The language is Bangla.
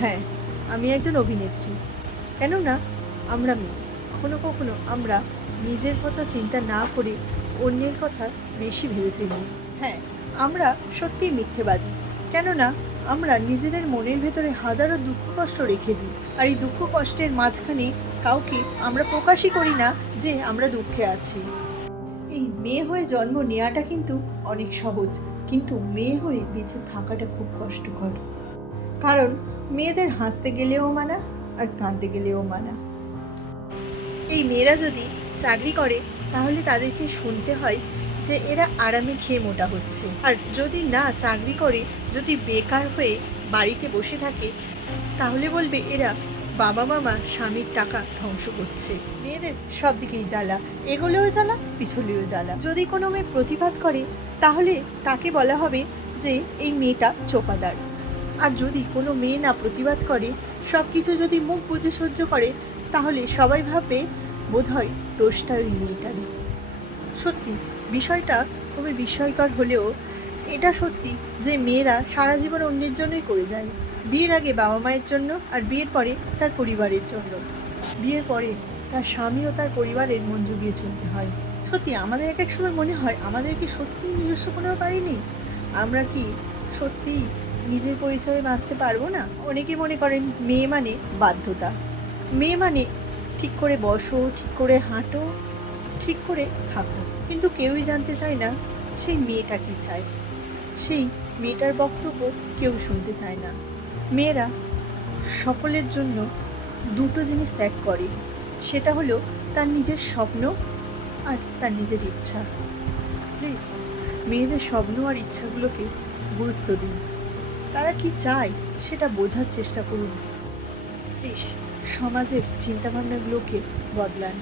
হ্যাঁ, আমি একজন অভিনেত্রী। কেননা আমরা মেয়ে। কখনো কখনো আমরা নিজের কথা চিন্তা না করে অন্যের কথা বেশি ভেবে ফেলি। হ্যাঁ, আমরা সত্যিই মিথ্যেবাদী। কেননা আমরা নিজেদের মনের ভেতরে হাজারো দুঃখ কষ্ট রেখে দিই। আর এই দুঃখ কষ্টের মাঝখানে কাউকে আমরা প্রকাশই করি না যে আমরা দুঃখে আছি। এই মেয়ে হয়ে জন্ম নেওয়াটা কিন্তু অনেক সহজ, কিন্তু মেয়ে হয়ে বেঁচে থাকাটা খুব কষ্টকর। কারণ মেয়েদের হাসতে গেলেও মানা, আর কাঁদতে গেলেও মানা। এই মেয়েরা যদি চাকরি করে তাহলে তাদেরকে শুনতে হয় যে এরা আরামে খেয়ে মোটা হচ্ছে। আর যদি না চাকরি করে, যদি বেকার হয়ে বাড়িতে বসে থাকে, তাহলে বলবে এরা বাবা মামা স্বামীর টাকা ধ্বংস করছে। মেয়েদের সব দিকেই জ্বালা, এগোলেও জ্বালা, পিছলেও জ্বালা। যদি কোনো মেয়ে প্রতিবাদ করে তাহলে তাকে বলা হবে যে এই মেয়েটা চোপাদার। আর যদি কোনো মেয়ে না প্রতিবাদ করে, সব কিছু যদি মুখ বুজে সহ্য করে, তাহলে সবাই ভাববে বোধহয় দোষটা ওই মেয়েটারই। সত্যি বিষয়টা খুবই বিস্ময়কর হলেও এটা সত্যি যে মেয়েরা সারা জীবন অন্যের জন্যই করে যায়। বিয়ের আগে বাবা মায়ের জন্য, আর বিয়ের পরে তার পরিবারের জন্য। বিয়ের পরে তার স্বামী ও তার পরিবারের মন জুগিয়ে চলতে হয়। সত্যি আমাদের এক এক সময় মনে হয় আমাদের কি সত্যিই নিজস্ব কোনো বাড়ি নেই? আমরা কি সত্যিই নিজের পরিচয়ে বাঁচতে পারবো না? অনেকে মনে করেন মেয়ে মানে বাধ্যতা, মেয়ে মানে ঠিক করে বসো, ঠিক করে হাঁটো, ঠিক করে থাকো। কিন্তু কেউই জানতে চায় না সেই মেয়েটা কী চায়। সেই মেয়েটার বক্তব্য কেউ শুনতে চায় না। মেয়েরা সকলের জন্য দুটো জিনিস ত্যাগ করে, সেটা হলো তার নিজের স্বপ্ন আর তার নিজের ইচ্ছা। প্লিজ মেয়েদের স্বপ্ন আর ইচ্ছাগুলোকে গুরুত্ব দিন। তারা কি চায় সেটা বোঝার চেষ্টা করুন। প্লিজ সমাজের চিন্তাভাবনাগুলোকে বদলান।